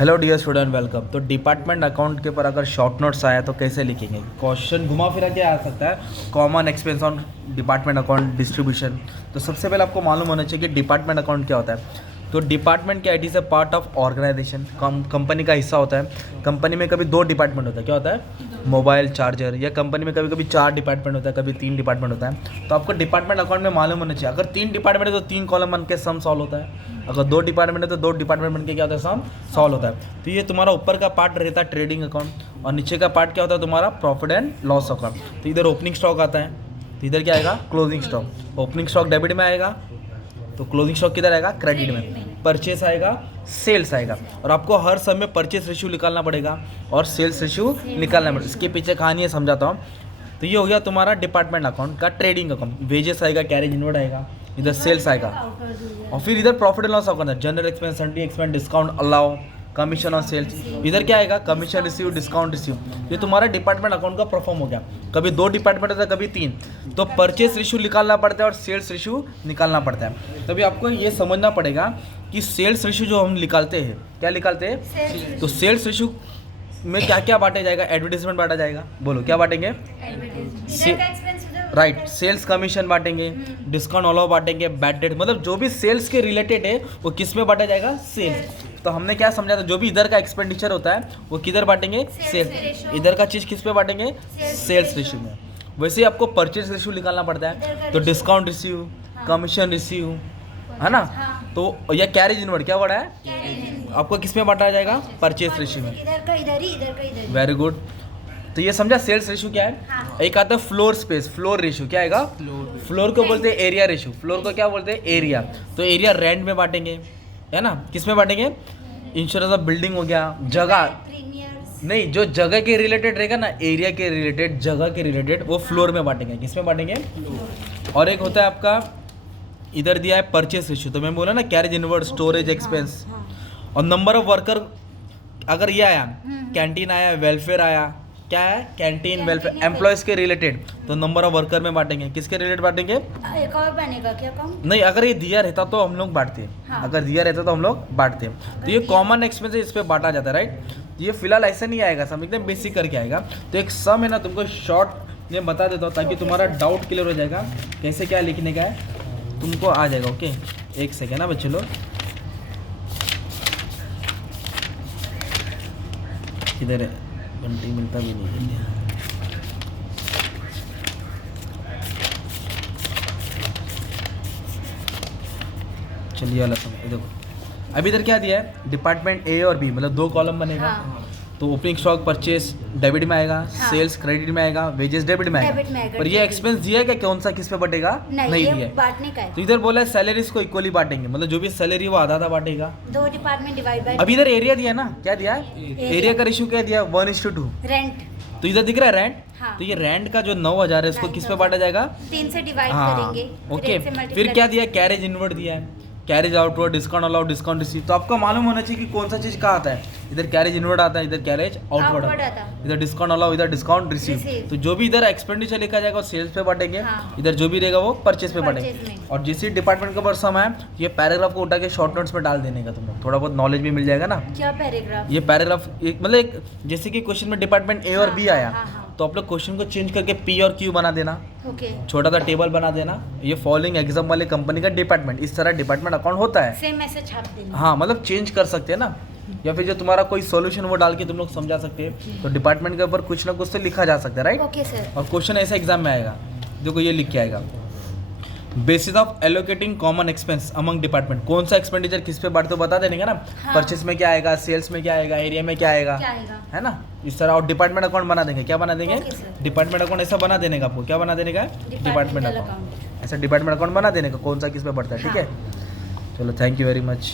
Hello dear student, welcome. तो department account के ऊपर अगर शॉर्ट नोट्स आया तो कैसे लिखेंगे? क्वेश्चन घुमा फिरा के आ सकता है, common expense on department account distribution. तो सबसे पहले आपको मालूम होना चाहिए कि डिपार्टमेंट अकाउंट क्या होता है। तो डिपार्टमेंट क्या, it is a part of organisation, company का हिस्सा होता है। कंपनी में कभी 2 डिपार्टमेंट होता है, क्या होता है? Mobile charger. या कंपनी में कभी कभी 4 डिपार्टमेंट होता है, कभी 3 डिपार्टमेंट होता है। तो आपको डिपार्टमेंट अकाउंट में मालूम होना चाहिए, अगर 3 डिपार्टमेंट है तो 3 कॉलम बन के सम सॉल्व होता है, अगर 2 डिपार्टमेंट है तो 2 डिपार्टमेंट बन के क्या होता है, सम सॉल्व होता है। तो ये तुम्हारा ऊपर का पार्ट रहता है ट्रेडिंग अकाउंट, और नीचे का पार्ट क्या होता है तुम्हारा प्रॉफिट एंड लॉस अकाउंट। तो इधर ओपनिंग स्टॉक आता है, तो इधर क्या आएगा? Closing stock. Opening stock debit में आएगा, तो क्लोजिंग स्टॉक किधर आएगा? क्रेडिट में। परचेस आएगा, सेल्स आएगा, और आपको हर समय परचेस रेशियो निकालना पड़ेगा और सेल्स रेशियो निकालना पड़ेगा। इसके पीछे कहानी है, समझाता हूँ। तो ये हो गया तुम्हारा डिपार्टमेंट अकाउंट का ट्रेडिंग अकाउंट। वेजेस आएगा, कैरेज इनवर्ड आएगा, इधर सेल्स आएगा, और फिर इधर प्रॉफिट एंड लॉस अकाउंट है, general expense, सन्डी expense, discount allow, commission और सेल्स। इधर क्या आएगा? Commission receive, discount receive. ये तुम्हारा डिपार्टमेंट अकाउंट का परफॉर्म हो गया। कभी 2 डिपार्टमेंट होता है, कभी 3। तो परचेस रेशियो निकालना पड़ता है और सेल्स रेशियो निकालना पड़ता है। तभी आपको ये समझना पड़ेगा कि सेल्स रेशियो जो हम निकालते हैं, क्या निकालते हैं? तो सेल्स रेशियो में क्या क्या बांटा जाएगा? एडवर्टीजमेंट बांटा जाएगा। बोलो क्या बांटेंगे? राइट, सेल्स कमीशन बांटेंगे, डिस्काउंट अलाउ बांटेंगे, बैड डेट, मतलब जो भी सेल्स के रिलेटेड है वो किस में बांटा जाएगा? सेल्स। तो हमने क्या समझा था, जो भी इधर का एक्सपेंडिचर होता है वो किधर बांटेंगे? सेल्स। इधर का चीज़ किस पे बांटेंगे? सेल्स रेशियो में। वैसे ही आपको परचेज रेशियो निकालना पड़ता है, तो डिस्काउंट रिसीव, कमीशन रिसीव, है ना? तो या कैरेज इनवर्ड, क्या वर्ड है? आपको किस में बांटा जाएगा? परचेज रेशियो में। इधर का इधर। Very good. तो ये समझा सेल्स रेशियो क्या है? हाँ। एक आता है फ्लोर स्पेस, फ्लोर रेशियो। क्या आएगा? फ्लोर को बोलते हैं एरिया रेशियो। फ्लोर को क्या बोलते हैं? एरिया। तो एरिया रेंट में बांटेंगे, है ना? किस में बांटेंगे? इंश्योरेंस ऑफ बिल्डिंग हो गया, जगह नहीं, जो जगह के रिलेटेड रहेगा ना, एरिया के रिलेटेड, जगह के रिलेटेड, वो फ्लोर में बांटेंगे। किस में बांटेंगे? और एक होता है आपका, इधर दिया है परचेस रेशियो। तो मैं बोला ना, कैरेज इनवर्ड, स्टोरेज एक्सपेंस, और नंबर ऑफ वर्कर। अगर ये आया, कैंटीन आया, वेलफेयर आया, क्या है? कैंटीन, वेलफेयर, एम्प्लॉयज के रिलेटेड, तो नंबर ऑफ वर्कर में बांटेंगे। किसके रिलेटेड बांटेंगे? एक और बनेगा क्या कम? नहीं, अगर ये दिया रहता तो हम लोग बांटते हैं। हाँ। अगर दिया रहता तो हम लोग बांटते हैं। तो ये कॉमन एक्सपेंस इस पे बांटा जाता है, राइट? ये फिलहाल ऐसा नहीं आएगा, सम एकदम बेसिक करके आएगा। तो एक सम है ना, तुमको शॉर्ट में बता देता हूँ ताकि तुम्हारा डाउट क्लियर हो जाएगा कैसे क्या लिखने का है, तुमको आ जाएगा। ओके, एक सेकेंड ना बच्चे लोग, इधर है, घंटी मिलता भी नहीं है। चलिए वाला समय देखो, अभी इधर क्या दिया है? डिपार्टमेंट ए और बी, मतलब 2 कॉलम बनेगा। हाँ। तो ओपनिंग स्टॉक परचेस डेबिट में आएगा, हाँ। सेल्स क्रेडिट में आएगा, वेजेस डेबिट में डेबिट में आएगा। आएगा, पर ये एक्सपेंस दिया है क्या? कौन सा किस पे बटेगा? नहीं ये दिया है। बांटने का है। तो इधर बोला है सैलरीज को इक्वली बांटेंगे, मतलब जो भी सैलरी वो आधा आधा बांटेगा। 2 डिपार्टमेंट डिवाइड बाय। अभी इधर एरिया दिया ना, क्या दिया है? एरिया का रेशियो क्या दिया? 1:2। रेंट। तो इधर दिख रहा है रेंट। हाँ। तो ये रेंट का जो 9,000 है, इसको किस पे बांटा जाएगा? 3 से डिवाइड हाँ, करेंगे। ओके। फिर फिर क्या दिया? कैरेज इनवर्ड दिया है, carriage outward, discount allow, discount receive. तो आपको मालूम होना चाहिए कि कौन सा चीज़ कहाँ आता है। इधर कैरेज इनवर्ड आता है, इधर कैरेज आउटवर्ड आता है, इधर डिस्काउंट अलाउ, इधर डिस्काउंट रिसीव। तो जो भी इधर एक्सपेंडिचर लिखा जाएगा वो सेल्स पे बांटेंगे। हाँ। इधर जो भी रहेगा वो परचेस पे Purchase बांटेंगे। में। और जिस डिपार्टमेंट के ऊपर सम है, ये पैराग्राफ को उठा के शॉर्ट नोट्स में डाल देने का, तुम लोग थोड़ा बहुत नॉलेज भी मिल जाएगा ना। क्या पैराग्राफ? ये पैराग्राफ एक मतलब एक, जैसे कि क्वेश्चन में डिपार्टमेंट ए और हाँ, बी हाँ, आया, हाँ, हाँ। तो आप लोग क्वेश्चन को चेंज करके पी और क्यू बना देना, ओके। छोटा सा टेबल बना देना, ये फॉलोइंग एग्जाम वाले कंपनी का डिपार्टमेंट, इस तरह डिपार्टमेंट अकाउंट होता है। सेम ऐसे छाप देना। हाँ, मतलब चेंज कर सकते हैं ना, या फिर जो तुम्हारा कोई सॉल्यूशन वो डाल के तुम लोग समझा सकते हैं। तो डिपार्टमेंट के ऊपर कुछ ना कुछ तो लिखा जा सकता है, राइट? Okay sir. और क्वेश्चन ऐसा एग्जाम में आएगा, देखो ये लिख के आएगा, basis of allocating common expense among department. कौन सा एक्सपेंडिचर किस पे बांटते हो बता देने का ना। हाँ। परचेस में क्या आएगा, सेल्स में क्या आएगा, एरिया में क्या आएगा, क्या आएगा? है ना? इस तरह। और डिपार्टमेंट अकाउंट बना देंगे, क्या बना देंगे? Okay sir. डिपार्टमेंट अकाउंट ऐसा बना देने का, आपको क्या बना देने का? Department Departmental account. ऐसा डिपार्टमेंट अकाउंट बना देने का, कौन सा किस पे बढ़ता है, ठीक है? चलो, थैंक यू वेरी मच।